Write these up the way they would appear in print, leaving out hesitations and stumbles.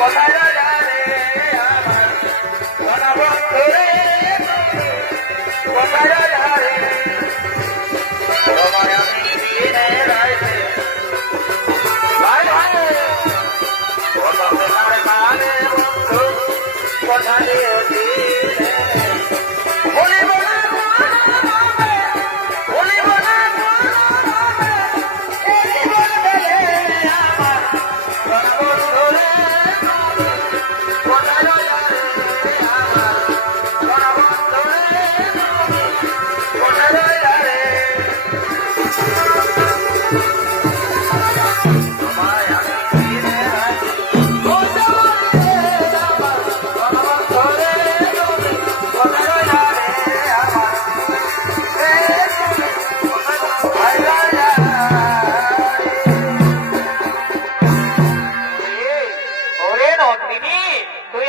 কোথায় রাজা রে আমার সোনা বন্ধু রে কোথায় রাজা রে তোমায় আমি দিনে রাইতে ভাই ভাই কত বেকার কানে বন্ধু কোথায় দিনে বলিব না বলিব না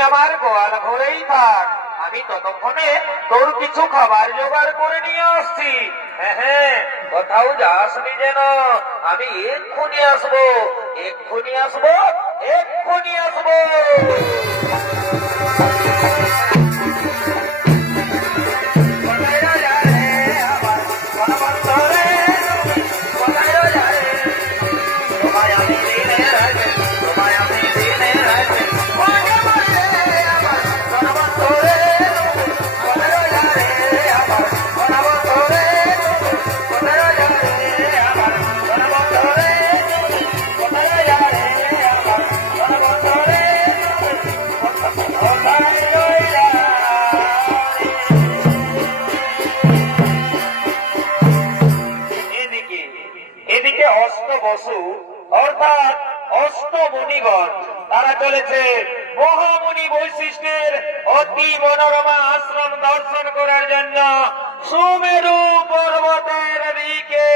আমার গোয়াল ঘরেই থাক, আমি ততক্ষণে তোর কিছু খাবার জোগাড় করে নিয়ে আসছি। হ্যাঁ, কোথাও যাসনি যেন, আমি এক্ষুনি আসবো, এক্ষুনি আসবো, এক্ষুনি আসবো। এদিকে অষ্ট বসু অর্থাৎ অষ্টমণিগণ তারা চলেছে মহামুনি বৈশিষ্ট্যের অতি মনোরমা আশ্রম দর্শন করার জন্য সুমেরু পর্বতের দিকে।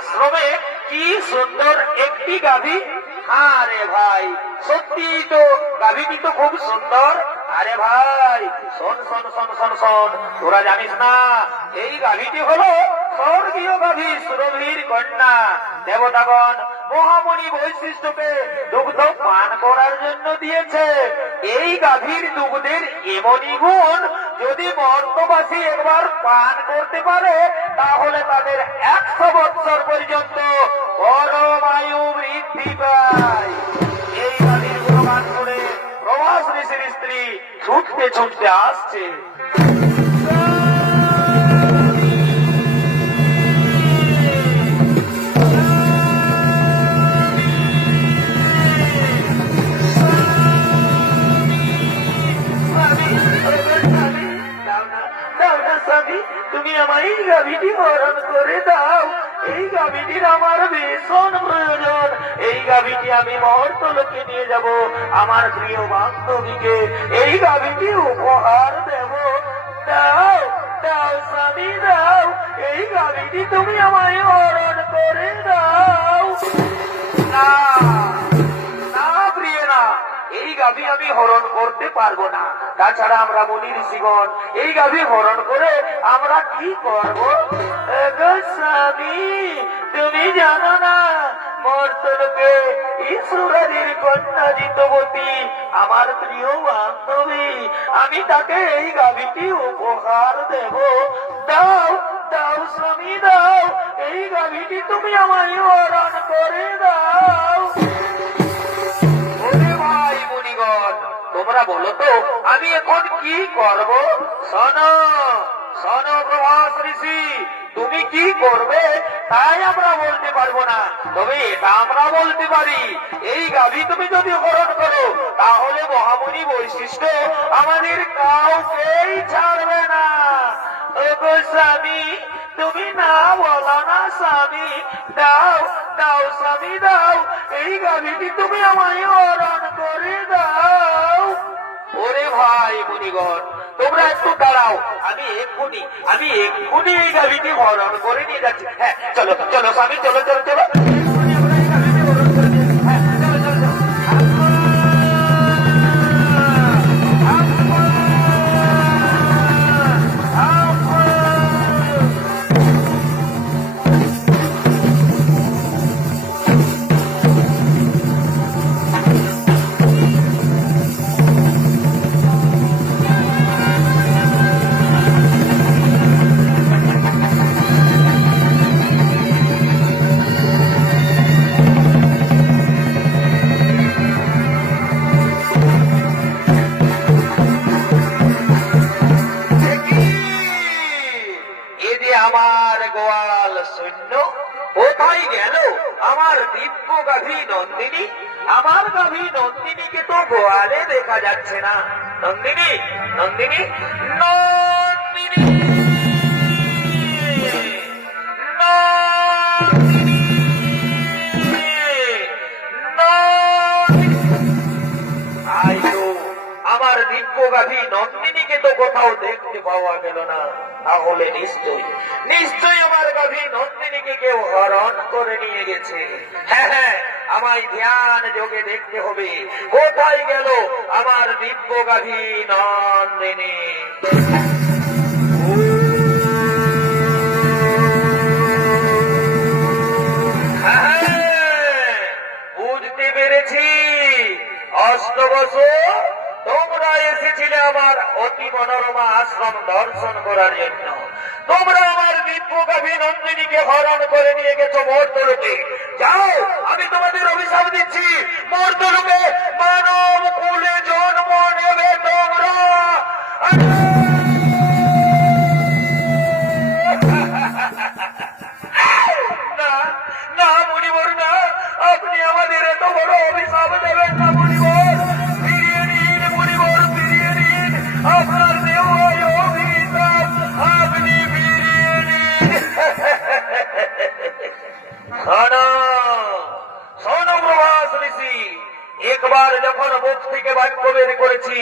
আশ্রমে কি সুন্দর একটি গাভী। আরে ভাই, সত্যি তো গাভীটি তো খুব সুন্দর। আরে ভাই, শোন শোন শোন শোন শোন, তোরা জানিস না এই গাভীটি হলো স্বর্গীয় গাভী সুরভির কন্যা। দেবতাগণ মহামণি বৈশিষ্ট্যকে দুগ্ধ পান করার জন্য দিয়েছে। এই গাভীর দুগ্ধের এমনই গুণ, যদি মর্তবাসী একবার পান করতে পারে তাহলে তাদের 100 বৎসর পর্যন্ত পরমায়ু বৃদ্ধি পায়। এই গাভীর গুণগান করে প্রভাস ঋষির স্ত্রী ছুটতে ছুটতে আসছে। তুমি আমার এই গাভীটি হরণ করে দাও। এই গাভীটির আমার ভীষণ প্রয়োজন। এই গাভীটি আমি মহর্তলোকে নিয়ে যাব, আমার প্রিয় বান্ধবীকে এই গাভীটি উপহার দেব। দাও দাও স্বামী দাও, এই গাভীটি তুমি আমায় হরণ করে দাও। না না প্রিয় না, এই গাভী আমি হরণ করতে পারবো না। তাছাড়া আমরা মুনি ঋষিগণ এই গাভী হরণ করে আমরা কি করবো? স্বামী, তুমি জানো না মর্তলোকে ঈশ্বরের কন্যা জিতবতী আমার প্রিয় বান্ধবী, আমি তাকে এই গাভীটি উপহার দেব। দাও দাও স্বামী দাও, এই গাভীটি তুমি আমায় হরণ করে দাও। তোমরা বলো তো আমি এখন কি করব? শোনো শোনো প্রভাস ঋষি, তুমি কি করবে তাই আমরা বলতে পারবো না, তবে এটা আমরা বলতে পারি, এই গাভী তুমি যদি হরণ করো তাহলে মহামণি বৈশিষ্ট্য আমাদের কাউকেই ছাড়বে না। ওগো স্বামী, তুমি না বলো না স্বামী, দাও দাও স্বামী দাও, এই গাভীটি তুমি আমায় হরণ করে দাও। ওরে ভাই মুনিগণ, তোমরা একটু দাঁড়াও, আমি এক্ষুনি এই গাভীটি হরণ করে নিয়ে যাচ্ছি। হ্যাঁ চলো চলো স্বামী, চলো চলো চলো, এক্ষুনি আমরা এই গাভীটি হরণ করে নিয়ে যাচ্ছি। হ্যাঁ চলো চলো চলো। আমার গোয়াল সৈন্য কোথায় গেল? আমার দিব্য গাভী নন্দিনী, আমার গাভী নন্দিনীকে তো গোয়ালে দেখা যাচ্ছে না। নন্দিনী নন্দিনী নন্দিনী আমার দিব্য গাভী নন্দিনীকে তো কোথাও দেখতে পাওয়া গেল না। তাহলে নিশ্চয়ই আমার গাভী নন্দিনীকে কেউ হরণ করে নিয়ে গেছে। হ্যাঁ হ্যাঁ, আমায় ধ্যান যোগে দেখতে হবে কোথায় গেল আমার দিব্য গাভী নন্দিনী। বুঝতে পেরেছি, অষ্টবছর তোমরা এসেছিলে আমার অতি মনোরমা আশ্রম দর্শন করার জন্য। তোমরা আমার দিব্য গাভী নন্দিনীকে হরণ করে নিয়ে গেছো মর্তলোকে। যাও, আমি তোমাদের অভিশাপ দিচ্ছি, মর্তলোকে মানব কুলে জন্ম নেবে তোমরা। না না মুনিবর না, আপনি আমাদের এত বড় অভিশাপ দেবেন না মুনিবর। ফিরিয়ে নিন মুনিবর, ফিরিয়ে নিন আপনার দেওয়া অভিশাপ, আপনি ফিরিয়ে নিন। শোনো শোনো প্রভাস ঋষি, একবার যখন মুখ থেকে বাক্য বের করেছি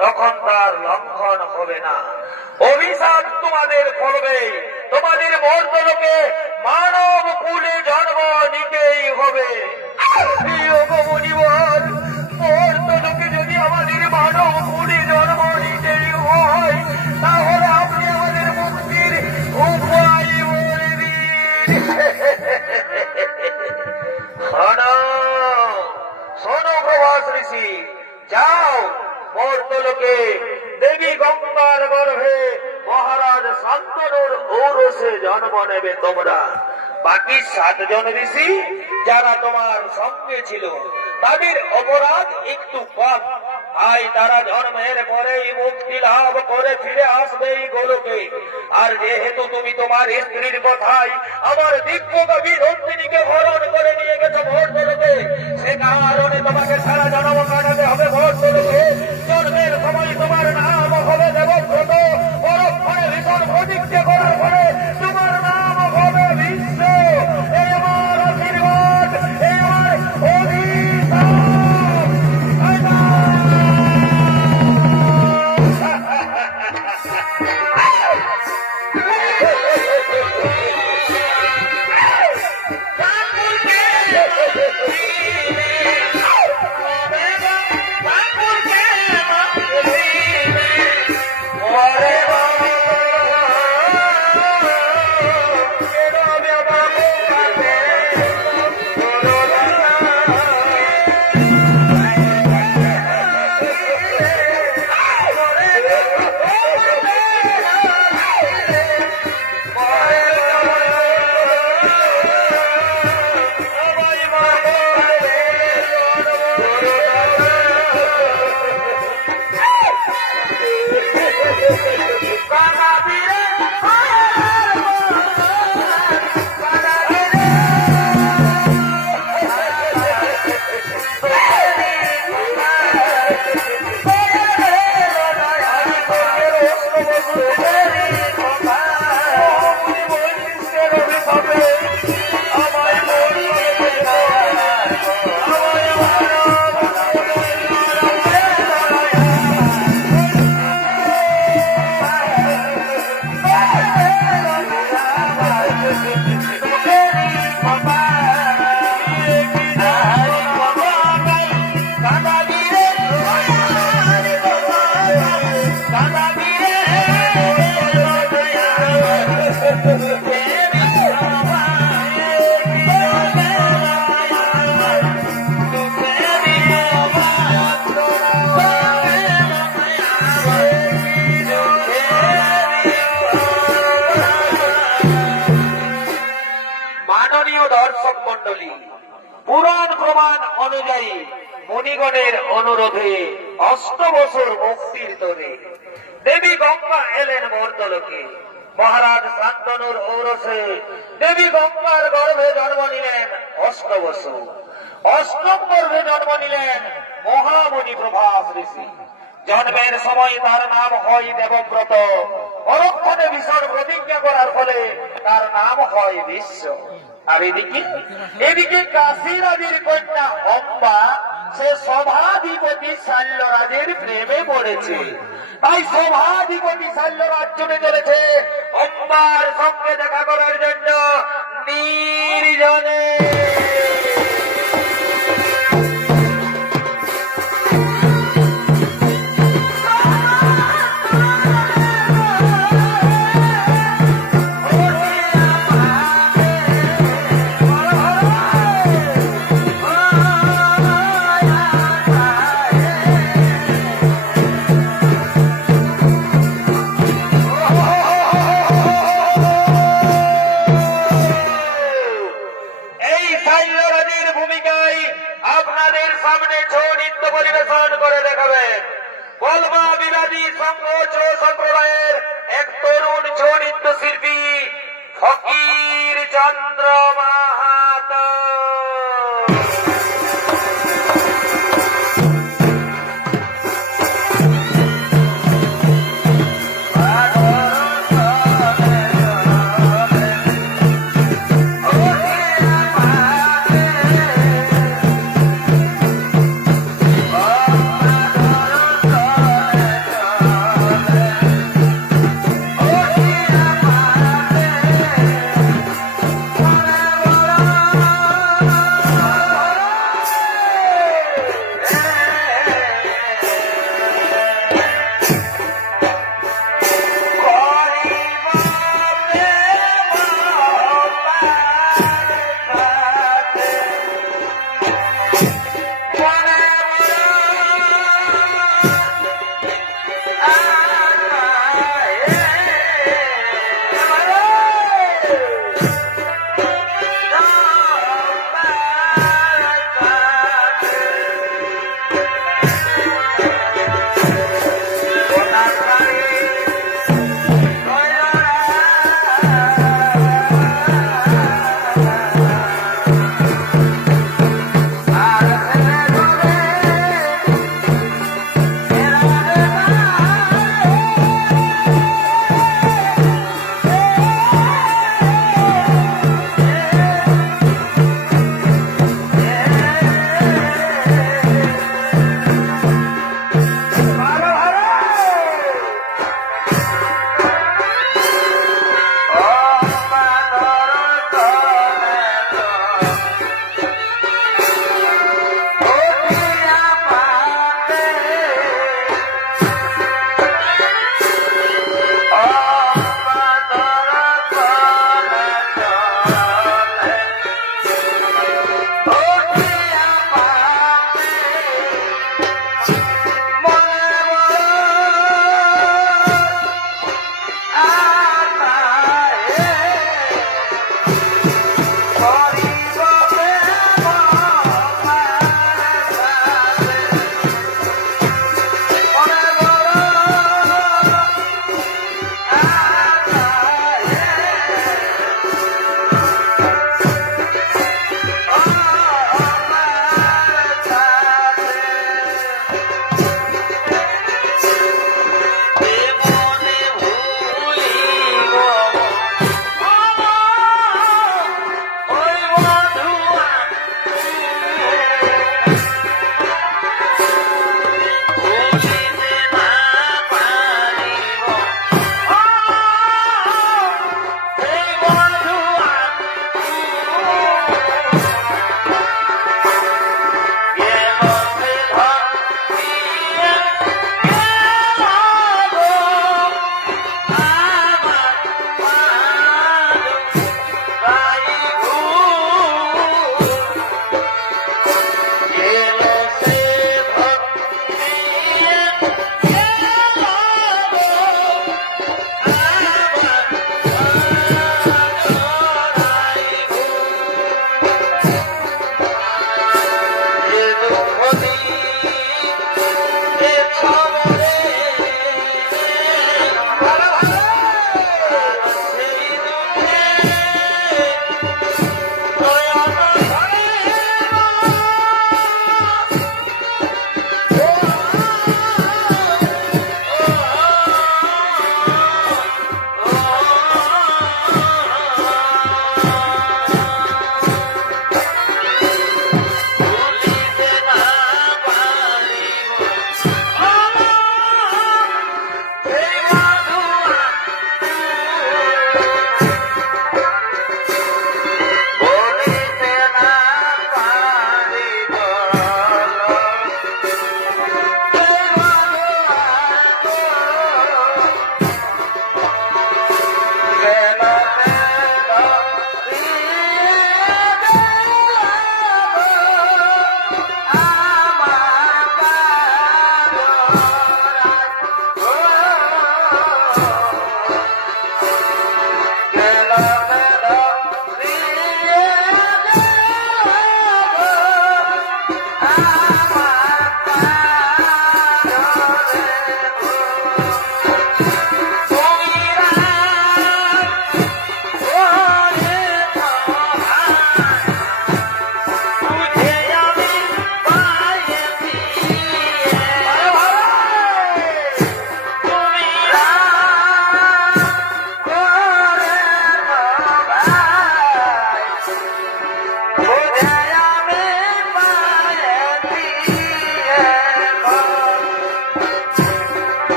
তখন তার লঙ্ঘন হবে না। অভিশাপ তোমাদের ফলবে, তোমাদের মর্তলোকে মানব কুলে জন্ম নিতেই হবে। প্রিয় মুনিবর, মর্তলোকে যদি আমাদের মানব কুলে জন্ম নিতেই হয়, তাহলে আপনি আমাদের মুক্তির উপায় বলে দিন। শোনো, শোনো প্রভাস ঋষি, যাও মর্তলোকে দেবী গঙ্গার গর্ভে মহারাজ শান্তনুর ঔরসে জন্ম নেবে তোমরা। বাকি 7 জন ঋষি যারা তোমার সঙ্গে ছিল, তাদের অপরাধ একটু কম, তাই তারা জন্মের পরেই মুক্তি লাভ করে ফিরে আসবে এই গোলকে। আর যেহেতু তুমি তোমার স্ত্রীর কথাই আমার দিব্য কবি নন্দিনীকে হরণ করে নিয়ে গেছো মর্তলোকে, সে কারণে তোমাকে সারা জন্ম কাটাতে হবে মর্তলোকে। জন্মের সময় তোমার নাম হবে দেবব্রত, পরক্ষণে ভীষণ প্রতিজ্ঞা করার পরে তোমার নাম হবে বিশ্ব। এই আমার আশীর্বাদ, এই আমার অভিশাপ। দর্শক মন্ডলী, পুরাণ প্রমাণ অনুযায়ী মুনিগণের অনুরোধে 8 বছর মুক্তির তরে দেবী গঙ্গা এলেন মর্তলোকে। মহারাজ শান্তনুর ঔরসে দেবী গঙ্গার গর্ভে জন্ম নিলেন 8 বছর। 8ম গর্ভে জন্ম নিলেন মহামুনি প্রভাস ঋষি। জন্মের সময় তার নাম হয় দেবব্রত, পরক্ষণে ভীষণ প্রতিজ্ঞা করার ফলে তার নাম হয় বিশ্ব। আর এদিকে কাশীরাজের কন্যা অম্বা, সে সভাধিপতি শাল্যরাজের প্রেমে পড়েছে। তাই সভাধিপতি শাল্যরাজ চলে চলেছে অম্বার সঙ্গে দেখা করার জন্য নির্জনে। এই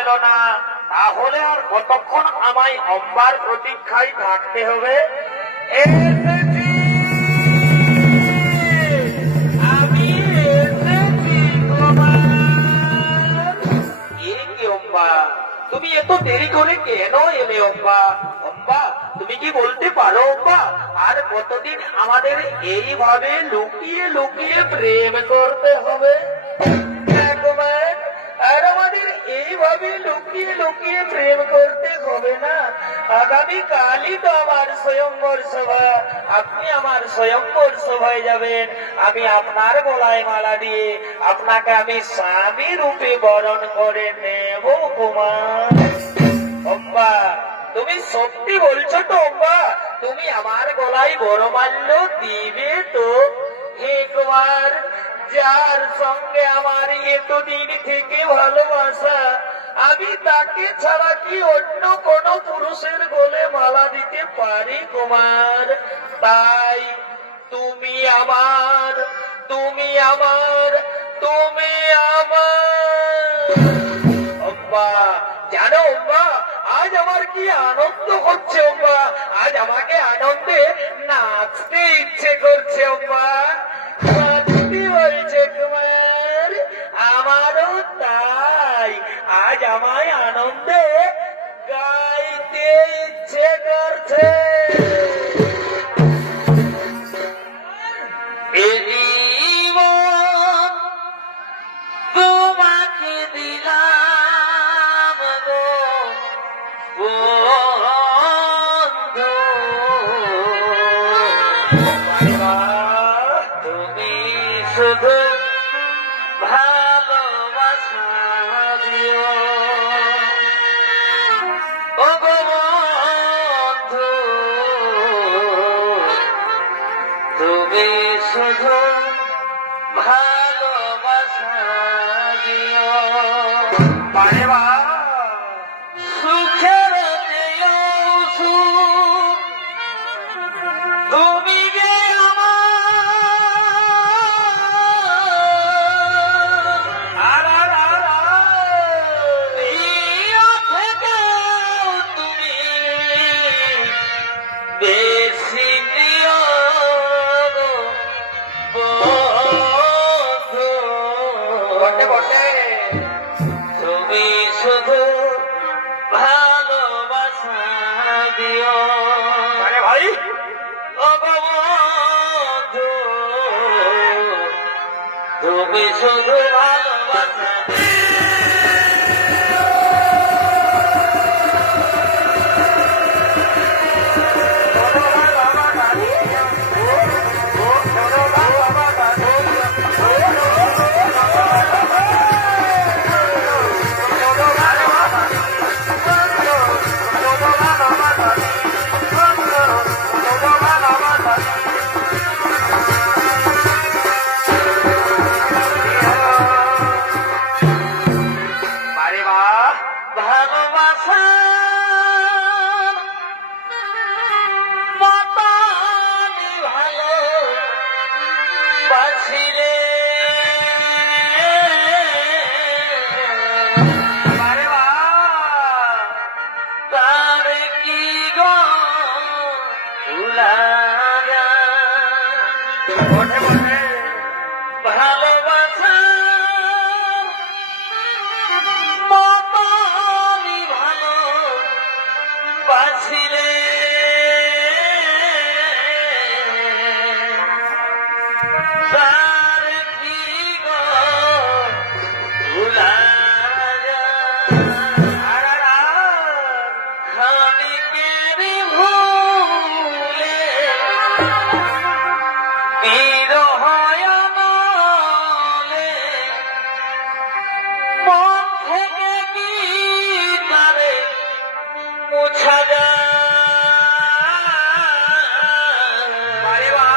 এলো না, তাহলে আর কতক্ষণ আমায় অম্বার প্রতীক্ষায় থাকতে হবে? এসেছি, আমি এসেছি তোমার। এ কি অম্বা, তুমি এত দেরি করে কেন এলে অম্বা? অম্বা, তুমি কি বলতে পারো অম্বা, আর কতদিন আমাদের এইভাবে লুকিয়ে লুকিয়ে প্রেম করতে হবে? একবার আর আমাদের এইভাবে লুকিয়ে লুকিয়ে প্রেম করতে হবে না। আগামী কালই তো আমার স্বয়ংবর সভা, আপনি আমার স্বয়ংবর সভায় যাবেন। আমি আপনার গলায় মালা দিয়ে আপনাকে আমি স্বামী রূপে বরণ করে নেব কুমার। অম্বা, তুমি সত্যি বলছো তো অম্বা? তুমি আমার গলায় বরমাল্য দিবে তো? হে কুমার, যার সঙ্গে আমার এতদিন থেকে ভালোবাসা, আমি তাকে ছাড়া কি অন্য কোন পুরুষের গলে মালা দিতে পারি কুমার? তাই তুমি আমার, তুমি আমার, তুমি আমার। অম্বা, জানো অম্বা, আজ আমার কি আনন্দ হচ্ছে অম্বা, আজ আমাকে আনন্দে নাচতে ইচ্ছে করছে অম্বা। সত্যি বলছে কুমার, আমারও তাই, আজ আমায় আনন্দে গাইতে ইচ্ছে করছে। এ জীবন তোমাকে দিলাম গো বন্ধু, তুমি শুধু ভালোবাসা দিও ও গো বন্ধু, তুমি শুধু ভালোবাসা দিও। বারে বা সুখের চেয়েও সুখ তুমি গে আমার, প্রিয় থেকেও তুমি বেশি প্রিয় গো বন্ধু। বটে বটে, তুমি শুধু ভালোবাসা দিও। আরে ভাই, ও গো বন্ধু, তুমি শুধু ভালোবাসা দিও। আরে বাহ, ভালোবাসা মতানি ভালো বাসিরে, আরে বাহ, তার কি গো ভুলা যায়? বটে বটে, ভালোবাসা মতানি ভালো বাসিরে, তার কি গো ভুলা যায়? খানিকের ভুলে বিরহ নলে মন থেকে কি তারে মুছা যায়? বারে বা,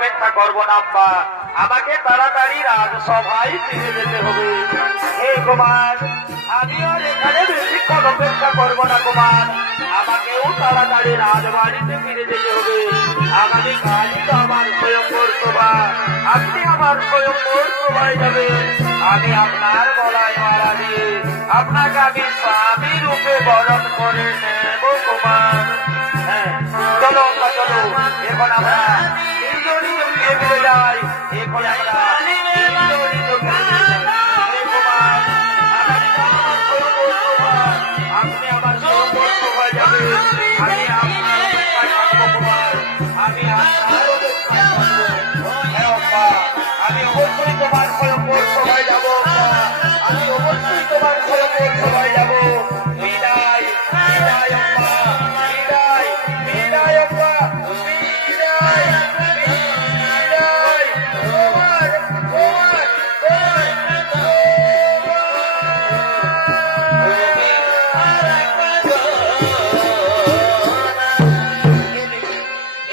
অপেক্ষা করবো না আব্বা, আমাকে তাড়াতাড়ি রাজসভায় ফিরে যেতে হবে। হে কুমার, আমি আর এখানে বেশিক্ষণ অপেক্ষা করবো না কুমার, আমাকেও তাড়াতাড়ি রাজবাড়িতে ফিরে যেতে হবে। আগামী কালই তো আমার স্বয়ংবর সভা, আপনি আমার স্বয়ংবর সভায় যাবেন। আমি আপনার গলায় মালা দিয়ে আপনাকে আমি স্বামী রূপে বরণ করে নেব কুমার। হ্যাঁ, চলো আব্বা চলো, এখন আমরা তিনজনই জমিয়ে ফিরে যাই। এখন আমরা তিনজনই জমিয়ে ফিরে যাই। হে কুমার, আগামীকাল আমার স্বয়ংবর সভা, আপনি আমার স্বয়ংবর সভায় যাবেন। আমি আপনার অপেক্ষায় থাকবো কুমার, আমি আপনার অপেক্ষায় থাকবো। হ্যাঁ আব্বা, আমি অবশ্যই তোমার স্বয়ংবর সভায় যাবো আব্বা, আমি অবশ্যই তোমার স্বয়ংবর সভায় যাবো। বিদায়, বিদায় আব্বা, বিদায়, বিদায় আব্বা, বিদায়, বিদায়। কুমার, কুমার,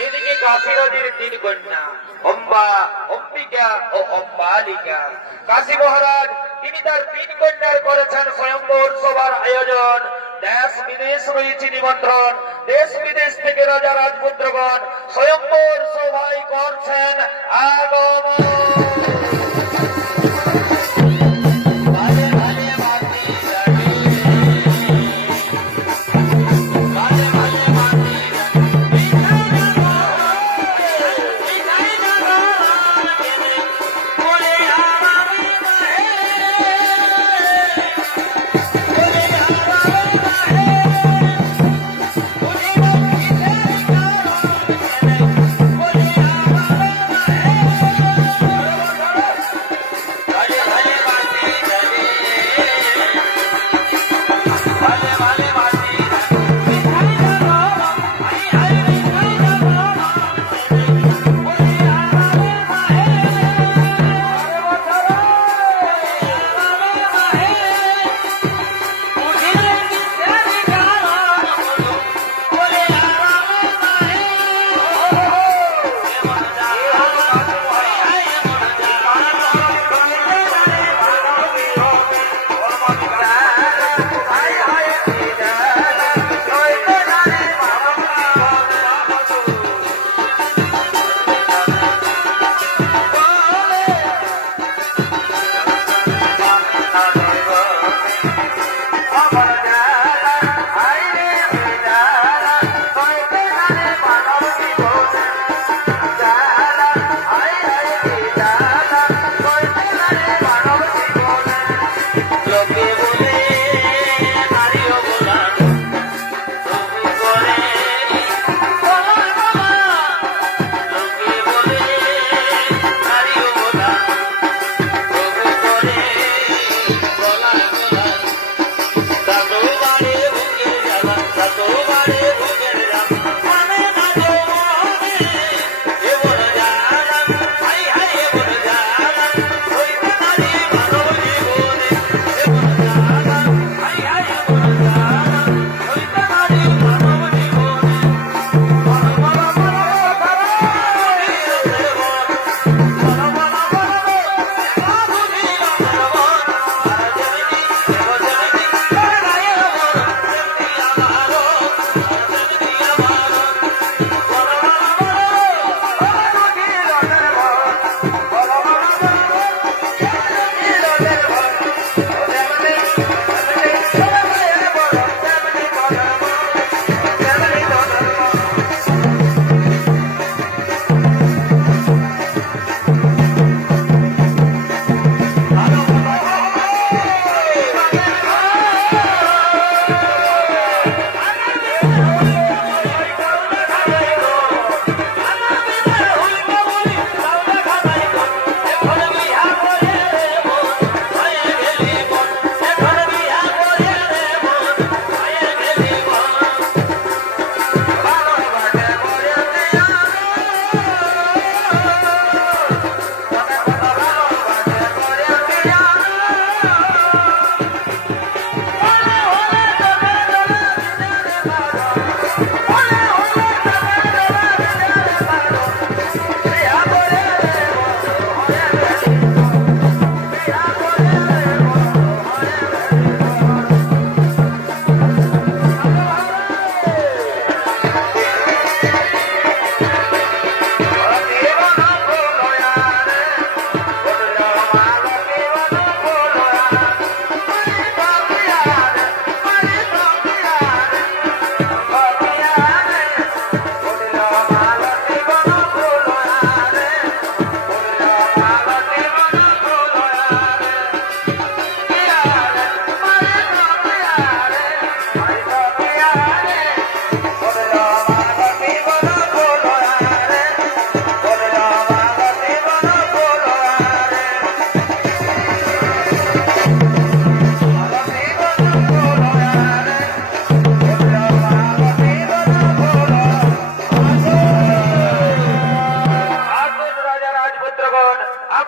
এদিকে কাশী নদীর তিন কন্যা অম্বা, অম্বিকা ও অম্বালিকা। কাশী মহারাজ তিনি তার তিন কন্যার করেছেন স্বয়ংবর সভার আয়োজন। দেশ বিদেশ রয়েছে নিমন্ত্রণ, দেশ বিদেশ থেকে রাজা রাজপুত্রগণ স্বয়ংবর সভায় করছেন আগমন।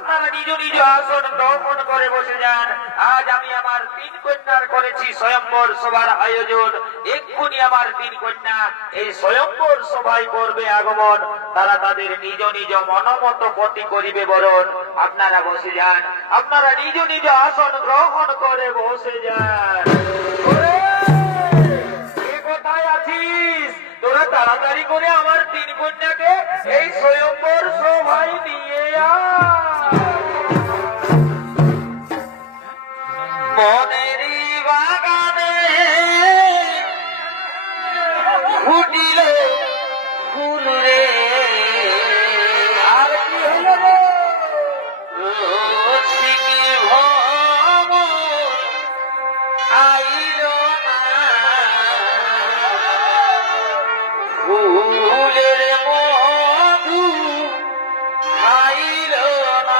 আপনারা নিজ নিজ আসন গ্রহণ করে বসে যান। আজ আমি আমার 3 কন্যার করেছি স্বয়ম্বর সভার আয়োজন। এক্ষুনি আমার 3 কন্যা এই স্বয়ম্বর সভায় করবে আগমন। তারা তাদের নিজ নিজ মনোমত পতি করিবে বরণ। আপনারা বসে যান, আপনারা নিজ নিজ আসন গ্রহণ করে বসে যান। ওরে, কে কোথায় আছিস? তোরা তাড়াতাড়ি করে আমার 3 কন্যাকে এই স্বয়ম্বর সভায় নিয়ে আয়। বনেরই বাগানে ফুটিল ফুল রে, আর কি হলো রে? রসিকি ভ্রমর আইল না, ফুলের মধু খাইল না।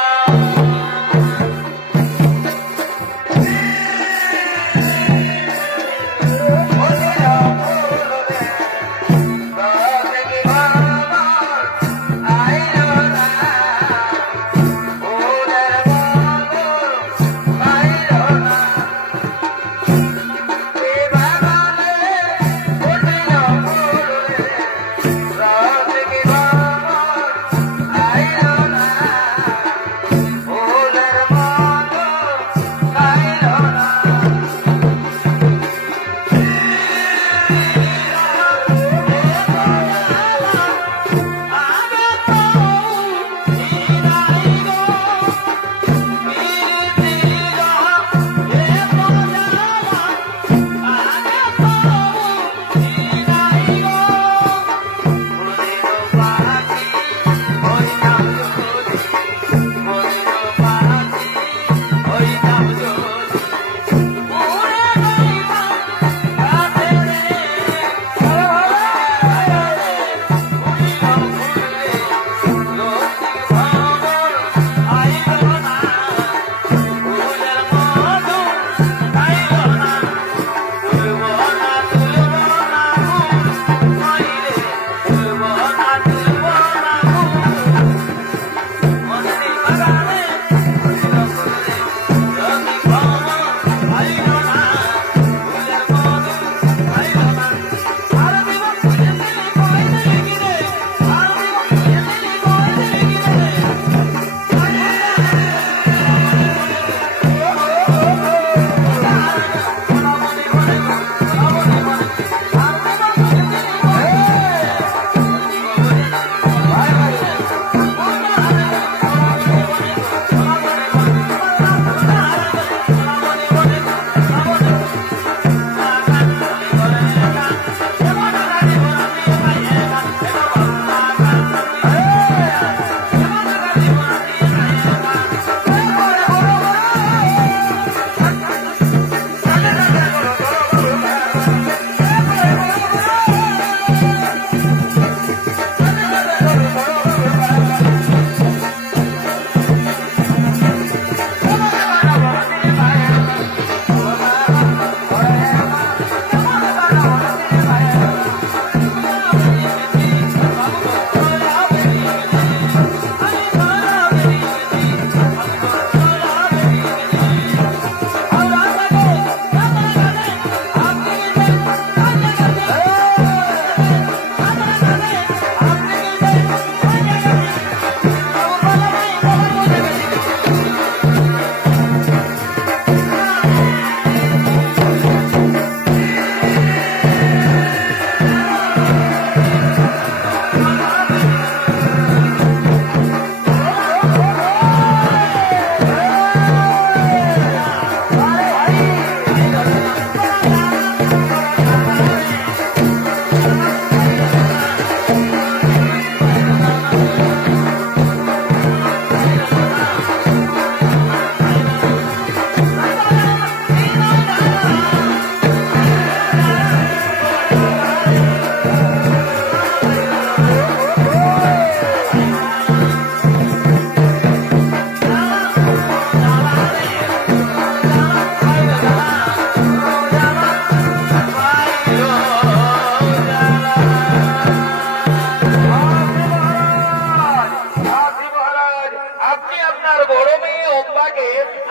লম্বাকে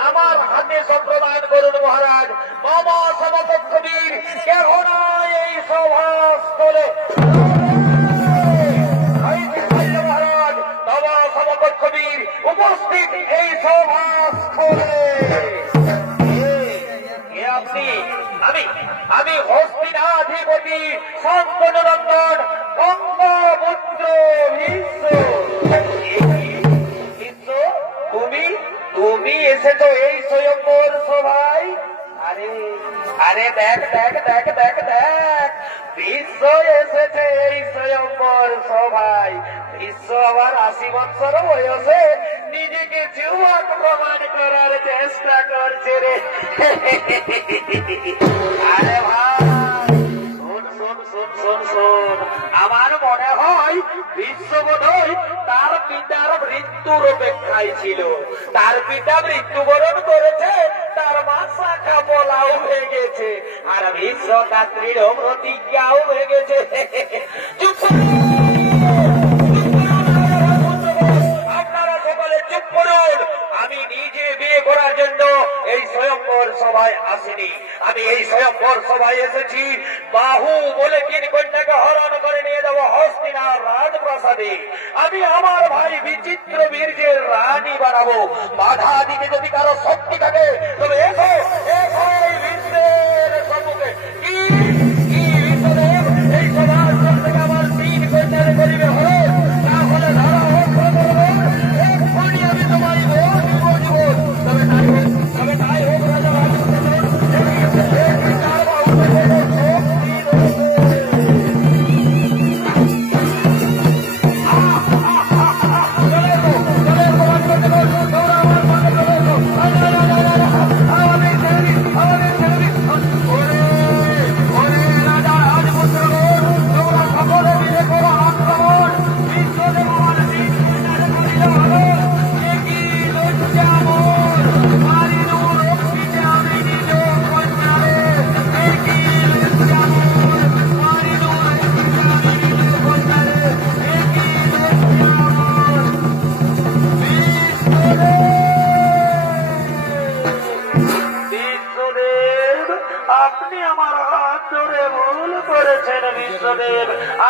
আমার হাতে সম্প্রদান করুন মহারাজ। মামা সমপক্ষবীর কেহ নয় এই সভাস্থলে। মহারাজ বাবা সমপক্ষবীর উপস্থিত এই সভাস্থলে। আপনি আমি আমি হস্তিনাধিপতি শান্তনন্দন গঙ্গাপুত্র ভীষ্ম। তুমি তুমি এসেছো এই স্বয়ম্বর সভায়? আরে আরে দেখ দেখ দেখ দেখ দেখ, বিশ্ব এসেছে এই স্বয়ম্বর সভায়। বিশ্ব আবার 80 বছর বয়সে নিজেকে যুবক প্রমাণ করার চেষ্টা করছে রে। আরে ভাই শোন শোন শোন শোন শোন, আমার মনে হয় বিশ্ব বোধহয় তার পিতার মৃত্যুর অপেক্ষায় ছিল। তার পিতা মৃত্যুবরণ করেছে, তার মা শাখা বলাও হয়ে গেছে, আর বিশ্ব তার দৃঢ় প্রতিজ্ঞাও হয়ে গেছে। চুপ আপনারা সকলে চুপ করুন। আমি নিজে বিয়ে করার জন্য এই স্বয়ম্বর সভায় আসিনি। আমি এই স্বয়ম্বর সভায় এসেছি বাহু বলে 3 কন্যাকে হরণ করে নিয়ে যাবো হস্তিনার রাজপ্রাসাদে। আমি আমার ভাই বিচিত্র বীর্যের রানী বানাবো। বাধা দিতে যদি কারো শক্তি থাকে তবে এসো এসো এই বিশ্বের সম্মুখে। কি বিশ্বদেব এই সভার থেকে আমার 3 কন্যারে করিবে হরণ? তাহলে ধারা হোক এক্ষুনি আমি তোমায় তবে তাই হোক রাজা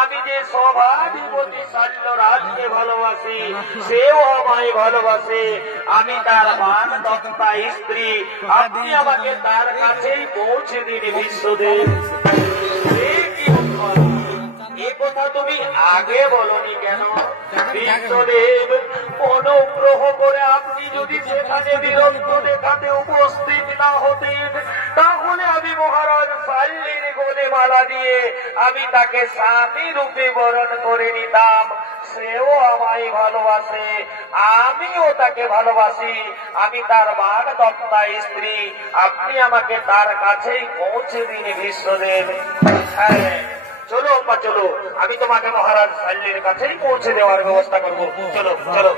আমি যে সভাধিপতি শাল্যরাজকে ভালোবাসি, সেও আমায় ভালোবাসে। আমি তার মান দত্তা স্ত্রী। আপনি আমাকে তার কাছেই পৌঁছে দিন বিশ্বদেব। এ কথা তুমি আগে বলনি কেন বিশ্বদেব? অনুগ্রহ করে আপনি যদি সেখানে বিরক্ত দেখাতে উপস্থিত না হতেন, তাহলে আমি মহারাজ শাল্যের গলে মালা দিয়ে আমি তাকে স্বামী রূপে বরণ করে নিতাম। সেও আমায় ভালোবাসে, আমিও তাকে ভালোবাসি। আমি তার মান দত্তা স্ত্রী। আপনি আমাকে তার কাছেই পৌঁছে দিন বিশ্বদেব। হ্যাঁ চলো বা চলো, আমি তোমাকে মহারাজ শাল্যের কাছেই পৌঁছে দেওয়ার ব্যবস্থা করবো। চলো চলো।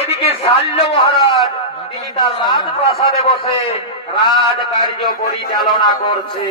এদিকে শাল্য মহারাজ তিনি তার রাজপ্রাসাদে বসে রাজকার্য পরিচালনা করছে।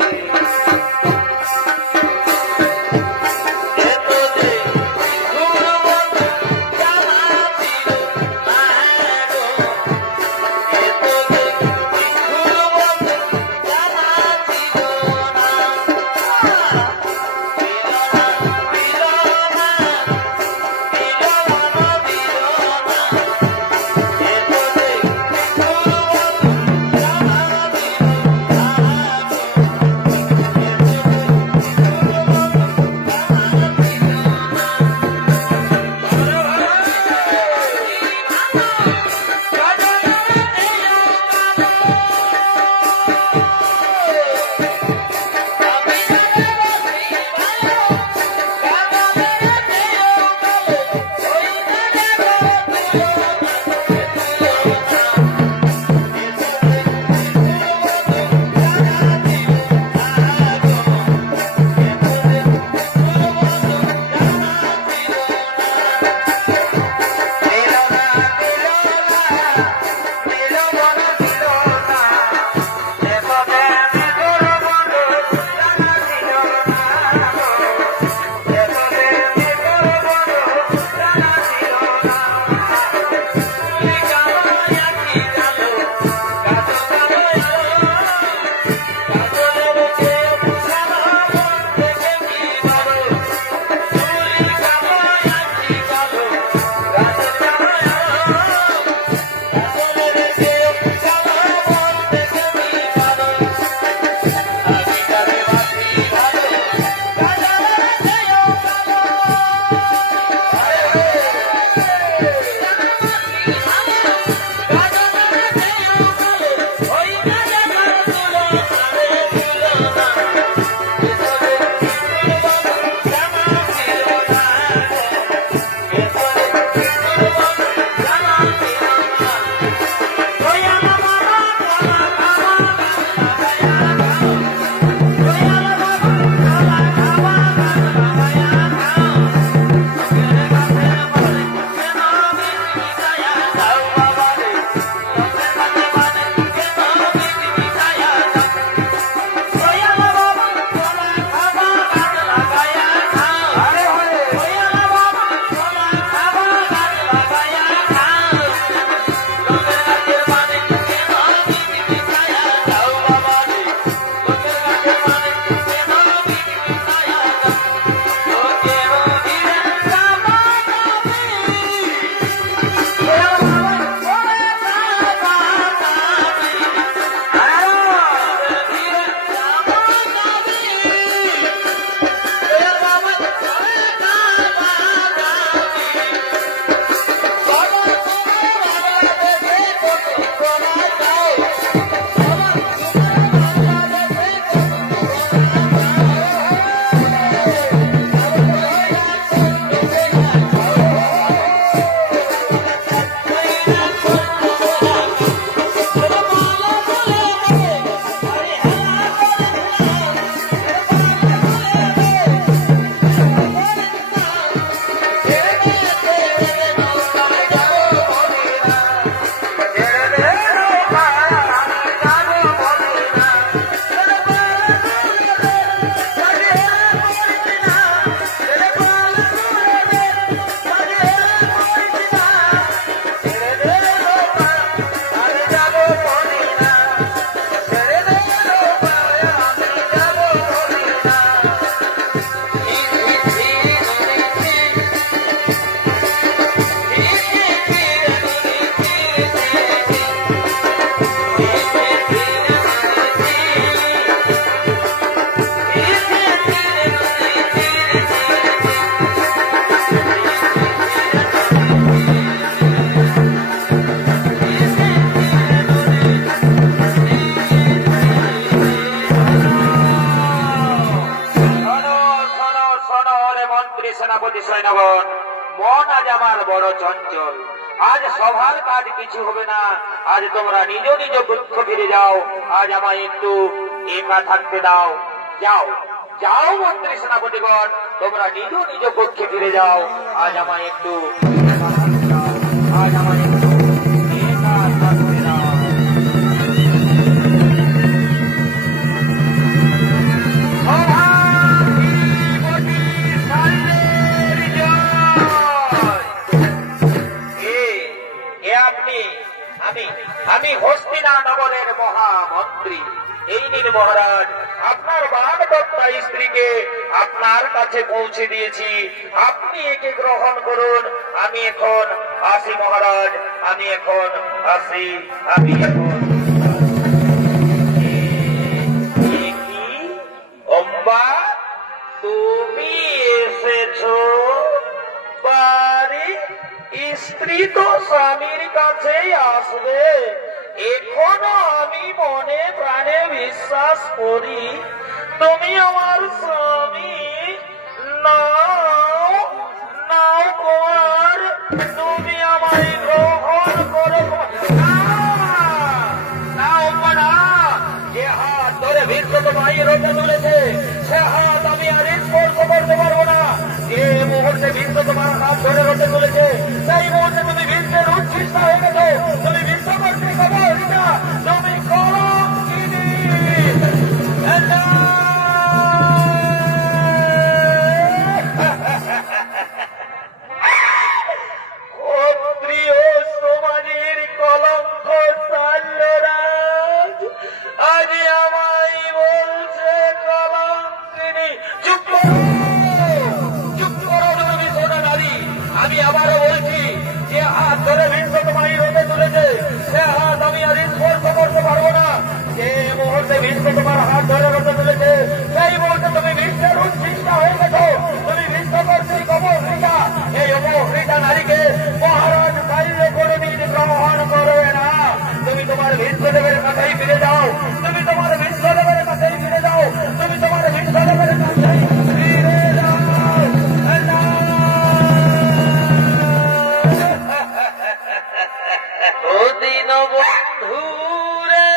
শোনো রে মন্ত্রী সেনাপতি সৈন্যগণ, মন আজ আমার বড় চঞ্চল। আজ সভার কাজ কিছু হবে না। আজ তোমরা নিজ নিজ বৃক্ষ ফিরে যাও। আজ আমায় একটু একা থাকতে দাও। যাও যাও মন্ত্রী সেনাপতিগণ, তোমরা নিজ নিজ কক্ষে ফিরে যাও। আজ আমায় একটু একা থাকতে দাও। আজ আমায় একটু একা থাকতে দাও। আমি হস্তিনা নগরের মহামন্ত্রী। এই নিন মহারাজ, আপনার বাগদত্তা স্ত্রীকে আপনার কাছে পৌঁছে দিয়েছি। আপনি একে গ্রহণ করুন। আমি এখন আসি মহারাজ, আমি এখন আসি। আমি এখন অম্বা, তুমি এসেছো বাড়ি? স্ত্রী তো স্বামীর কাছেই আসবে। এখনো আমি মনে প্রাণে বিশ্বাস করি তুমি আমার স্বামী। নাও নাও কুমার, তুমি আমায় গ্রহণ করো। যে হাত ধরে বিশ্বত মায়ের হতে চলেছে সে হাত আমি আর স্পর্শ করতে পারবো না। যে মুহূর্তে বিশ্ব তোমার হাত ধরে হতে চলেছে সেই মুহূর্তে তুমি বিশ্বের উচ্ছিষ্ট হয়ে গেছো। তুমি বিশ্বকর্মী খবর না, তুমি কলঙ্কিনী। ক্ষত্রিয় সমাজের কলঙ্ক সাল্যরাজ আজ আমায় বলছে কলঙ্কিনী। চুপ করো, চুপ করো তুমি সোনা নারী। আমি আবারও বলছি, যে হাত ধরে বিশ্ব তোমায় রোদে তুলেছে সে হাত আমি আর স্পর্শ করতে পারবো না। যে মুহূর্তে বিশ্ব তোমার হাত ধরে রোদে তুলেছে সেই মুহূর্তে তুমি বিশ্বের উচ্ছিষ্ট হয়ে গেছো। তুমি বিশ্বকর্মী অপহৃতা। এই অপহৃতা নারীকে মহারাজ কাইলে কোনদিন গ্রহণ করবে না। তুমি তোমার বিশ্বদেবের কাছেই ফিরে যাও। তুমি তোমার বিশ্বদেবের কাছেই ফিরে যাও। তুমি তোমার বিশ্বদেবের কাছেই ফিরে যাও। দিন বন্ধু রে,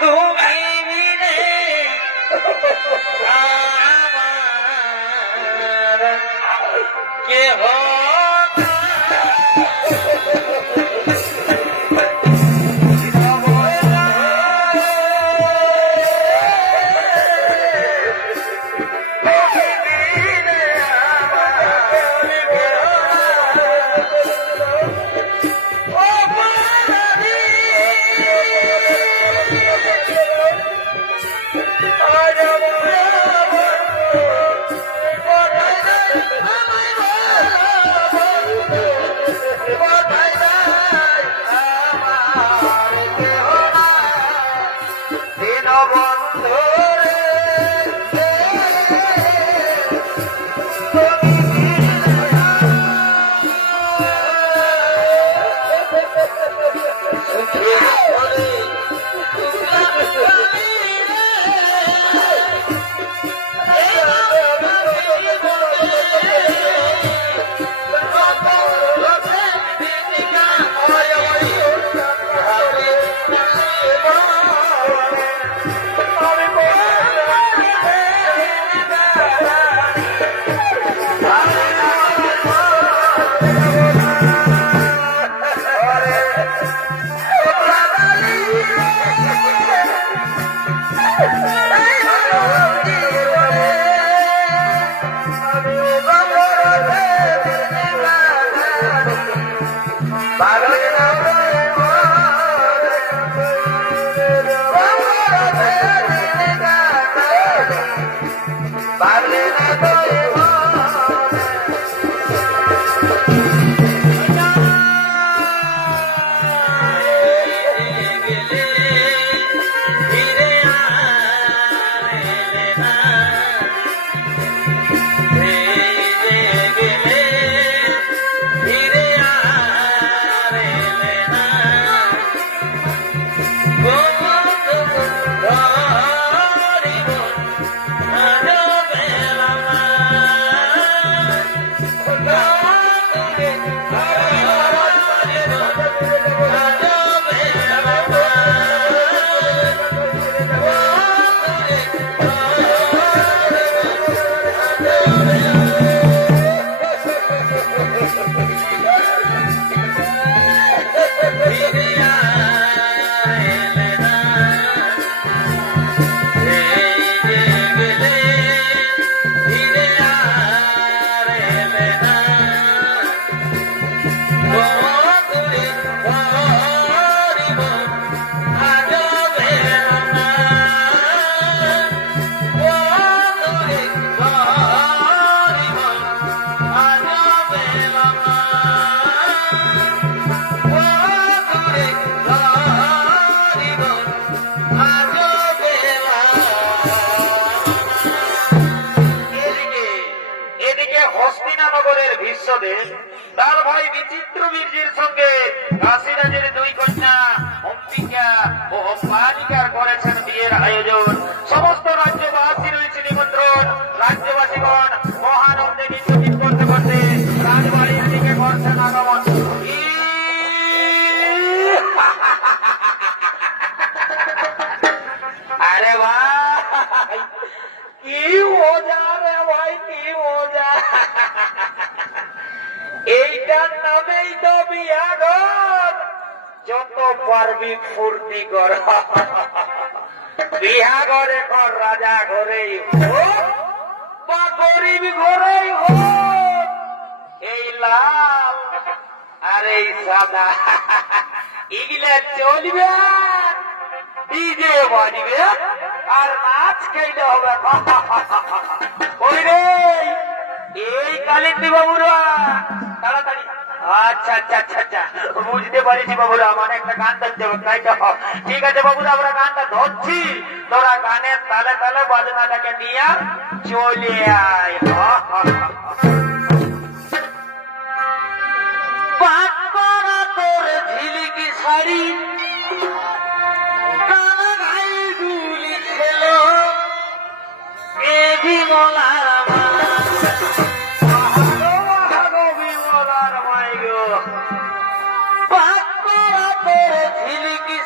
তুমি বিনে আমার কেহ আয়োজন। সমস্ত রাজ্যবাসী রয়েছে নিমন্ত্রণ। রাজ্যবাসীগণ মহানন্দে নির্বাচিত করতে করতে রাজবাড়ির দিকে করছেন আগমন। আরে ভাই, কি মজা রে ভাই, কি মজা! এইটার নামেই তো বিয়াঘর। যত পারবি ফুর্তি কর, বিয়াঘর এখন রাজা ঘরেই হোক বা গরিব ঘরেই হোক, এই লাল আর এই সাদা এগুলা চলবে, ডিজে বাজবে আর নাচ খেলে হবে। ওই রে, এই কালিন্দী বাবুরা তাড়াতাড়ি। আচ্ছা আচ্ছা আচ্ছা আচ্ছা, বুঝতে পারিছি বাবুরা, আমার একটা গান ধরতে হবে, তাই তো? ঠিক আছে বাবুরা, আমরা গানটা ধরছি, তোরা গানের তালে তালে বাজনাটাকে নিয়ে চলে আয়। পাক করা তোর ঝিলিকি শাড়ি, কানা গাই গুলি ছিল, এ বিমলার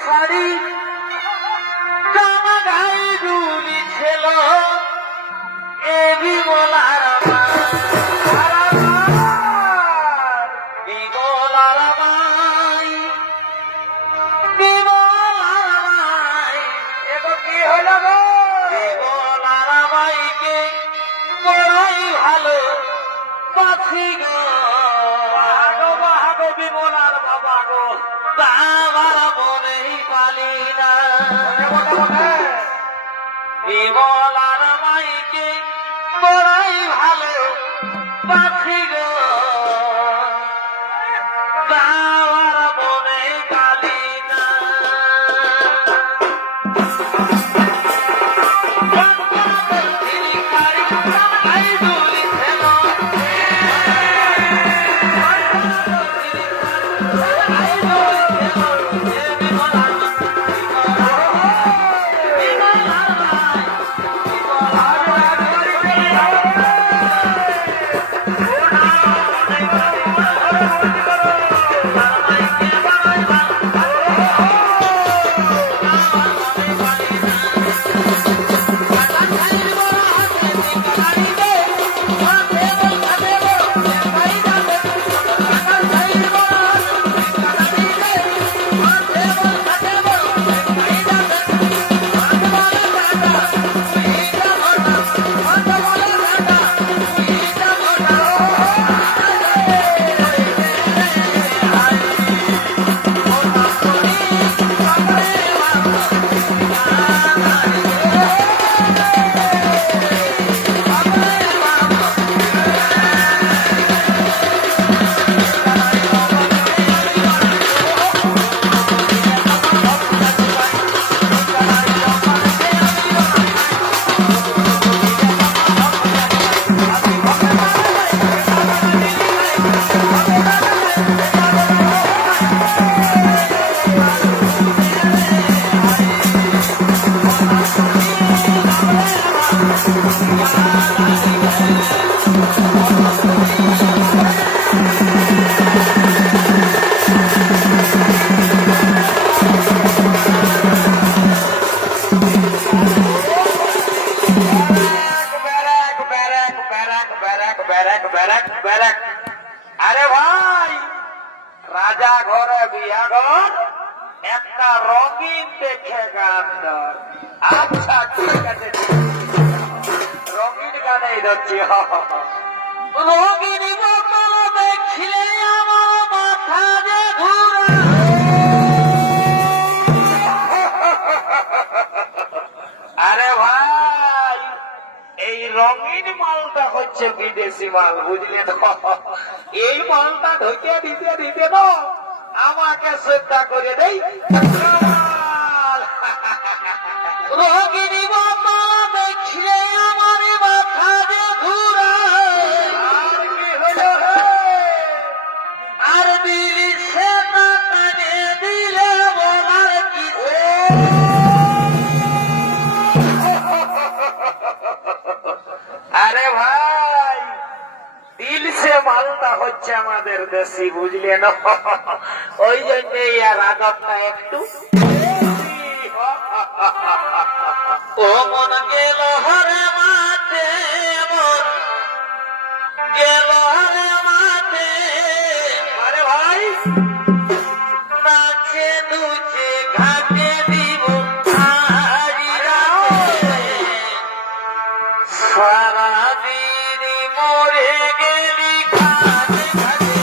শাড়ি, কানা গাই গুলি ছিল, এ বিমলার বিমলার মাই, বিমলার মাই, এগো কি হলো গো? বিমলার মাইকে বড়াই ভালো পাখি গো, আগো বাহাগো বিমলার বাবা গো, বাবার মনেই পালি না। বিমলার মাইকে বড়াই ভালো পাখি গো, বাবার মনে পালি না। আরে ভাই, রাজা ঘরে বিয়া ঘর, একটা রঙিন দেখে গান ধর। আচ্ছা ঠিক আছে, রঙিন গানেই ধরছি। রঙিন বোতল দেখলে আমার মাথা যে ঘুরে। আরে ভাই, এই রঙিন মালটা হচ্ছে বিদেশি মাল, বুঝলে তো? এই মালটা ঢুকে দিতে দিতে তো আমাকে শ্রদ্ধা করে দেই। রঙিন বোতল দেখলে আমার মাথা যে ঘুরে। আর কি হলো হে? আর দিলি সে টানে দিলে বলার কি? বেশি, বুঝলেন? ওই জন্য আর আদরটা একটু। ও মন গেল হরে মাঠে, মন গেল হরে মাঠে, আরে ভাই নাচে দুচে ঘাটে দিব সারাদিন মরে গেলি ঘাটে ঘাটে।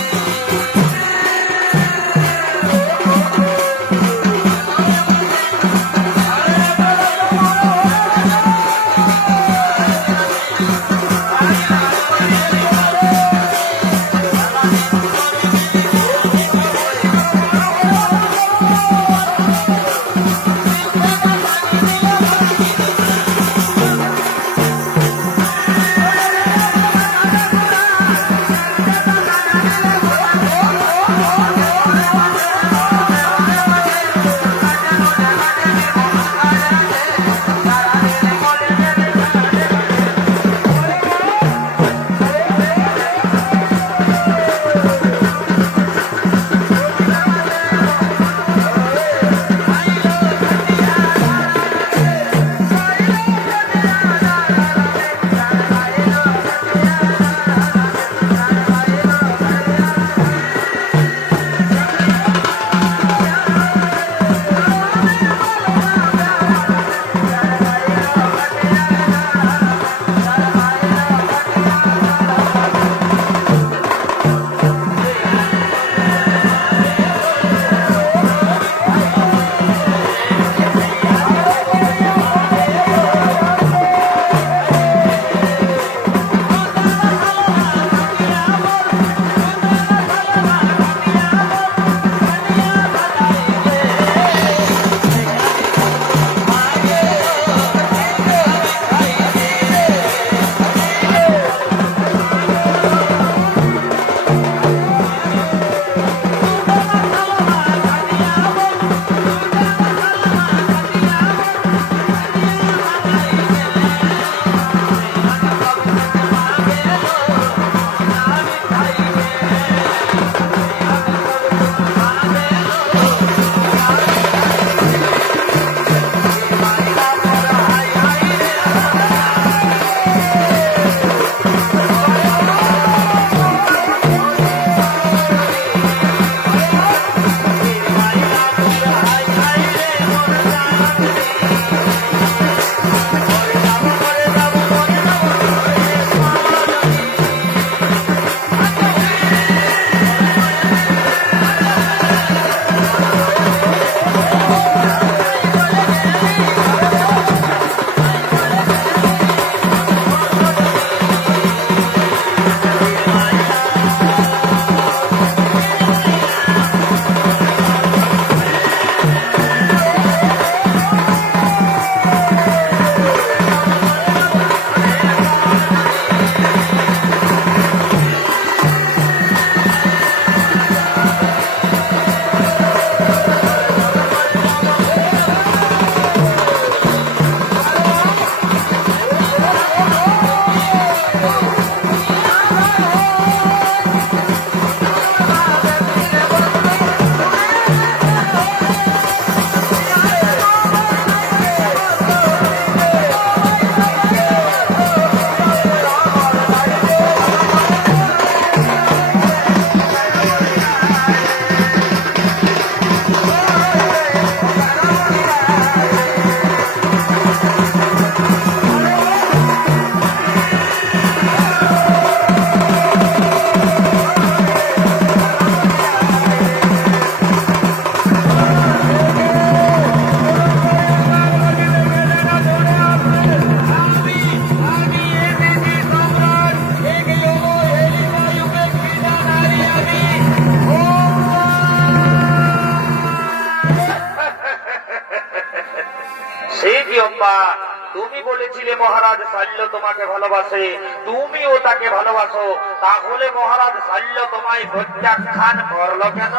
তুমি বলেছিলে মহারাজ শাল্য তোমাকে ভালোবাসে, তুমিও তাকে ভালোবাসো, তাহলে মহারাজ শাল্য তোমায় প্রত্যাখ্যান করলো কেন?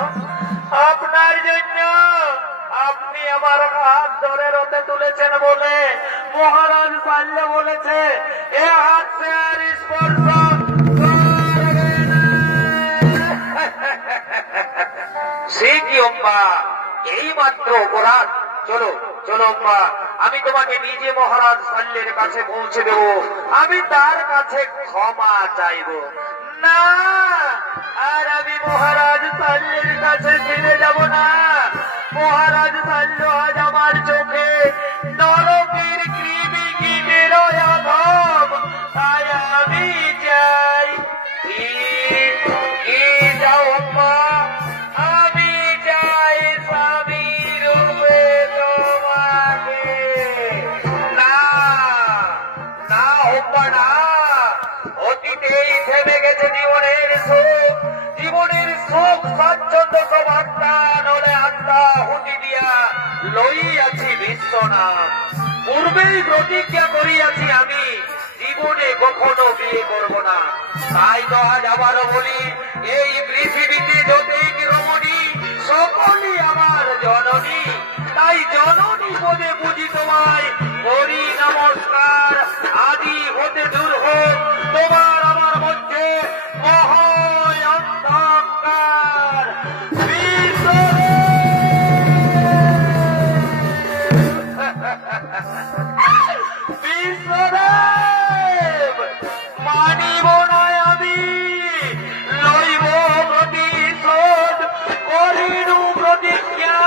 আপনার জন্য, আপনি আমার হাত ধরে রথে তুলেছেন বলে মহারাজ শাল্য বলেছে এ হাত সে আর স্পর্শ করবে না। সে কি অম্বা, এই মাত্র অপরাধ? চলো চলো অম্বা, আমি তোমাকে নিজে মহারাজ শল্যের কাছে পৌঁছে দেব, আমি তার কাছে ক্ষমা চাইব। না, আর আমি মহারাজ শল্যের কাছে ফিরে যাব না। মহারাজ শল্য আজ আমার চোখে নরকের কৃমি কীটের অধম, তাই আমি চাই। কি যাও অম্বা, আমি চাই স্বামী রূপে তোমাকে। না না অম্বা না, অতীতেই থেমে গেছে জীবনের সুখ, জীবনের সুখ স্বাচ্ছন্দ্য সব আত্মা নলে আত্মা হুতি দিয়া লইয়াছি বিশ্বনাথ। পূর্বেই প্রতিজ্ঞা করিয়াছি আমি জীবনে কখনো বিয়ে করব না। তাই তো আজ আবারও বলি, এই পৃথিবীতে যতই রমণী সকলই আমার জননী। তাই জননী পদে বুঝি তোমায় করি নমস্কার। আদি হতে দূর হোক তোমার আমার মধ্যে মহায় অন্ধকার। বিশ্বদেব, মানিব না আমি, লইব প্রতিশোধ, করিনু প্রতিজ্ঞা।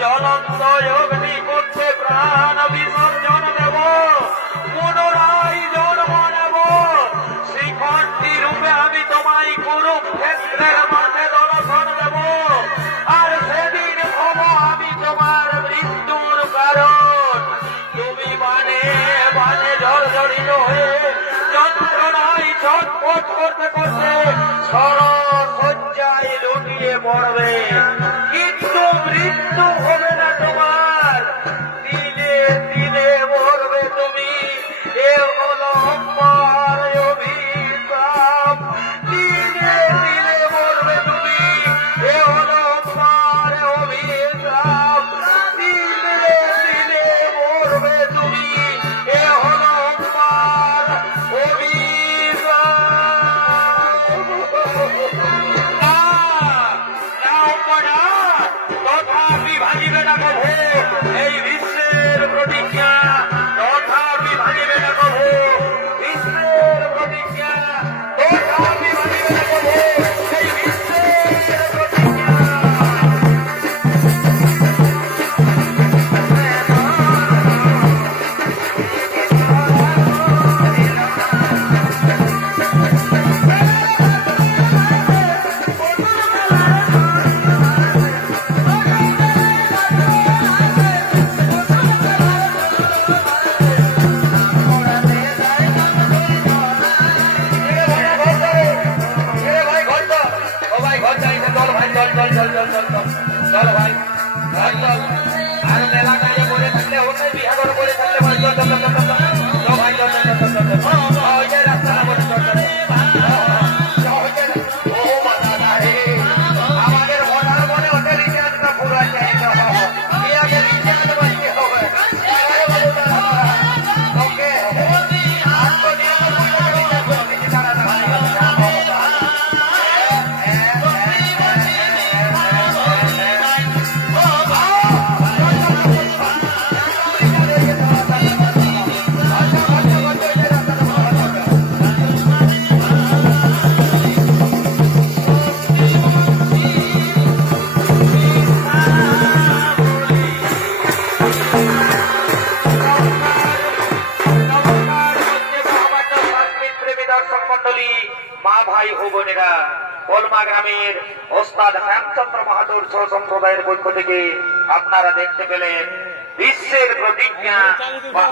জ্বলন্ত অগ্নি করতে প্রাণ বিসর্জন দেব, পুনরায় জন্ম নেব। শ্রীকণ্ঠী রূপে আমি তোমায় কুরুক্ষেত্রের মাঠে দর্শন দেব, আর সেদিন হব আমি তোমার মৃত্যুর কারণ। তুমি বানে বানে জর্জরিত হয়ে যন্ত্রণায় ছটফট করতে করতে সরসজ্জায় লুটিয়ে পড়বে, কিন্তু মৃত্যু হবে না তোমার। দিনে দিনে মরবে তুমি, এ হলো আমার অভিশাপ। দিনে দিনে মরবে তুমি, এ হলো আমার অভিশাপ। দিনে দিনে মরবে তুমি, এ হলো আমার অভিশাপ। তথাপি ভাঙিবে না কভু এই বিশ্বের প্রতিজ্ঞা, তথাপি ভাঙিবে না কভু বিশ্বের প্রতিজ্ঞা, তথাপি ভাঙিবে না কভু এই বিশ্বের প্রতিজ্ঞা। চল ভাই, চল। আর মেলা কাজে বলে থাকলে অন্য বিহাগর বলে থাকলে ভাই চল চল চল চল চল ভাই চল চল চল চল চল। ওই যে রাস্তা বলে চল চল। ও মাতা রে, আমাদের ভোটার মনে ওটা রিচার্জটা পুরো চাই না, আগে রিচার্জ বাঁচতে হবে। ওকে মা ভাই ও বোনেরা, কলমা গ্রামের ওস্তাদ হেমচন্দ্র মাহাতোর সম্প্রদায়ের পক্ষ থেকে আপনারা দেখতে পেলেন বিশ্বের প্রতিজ্ঞা বা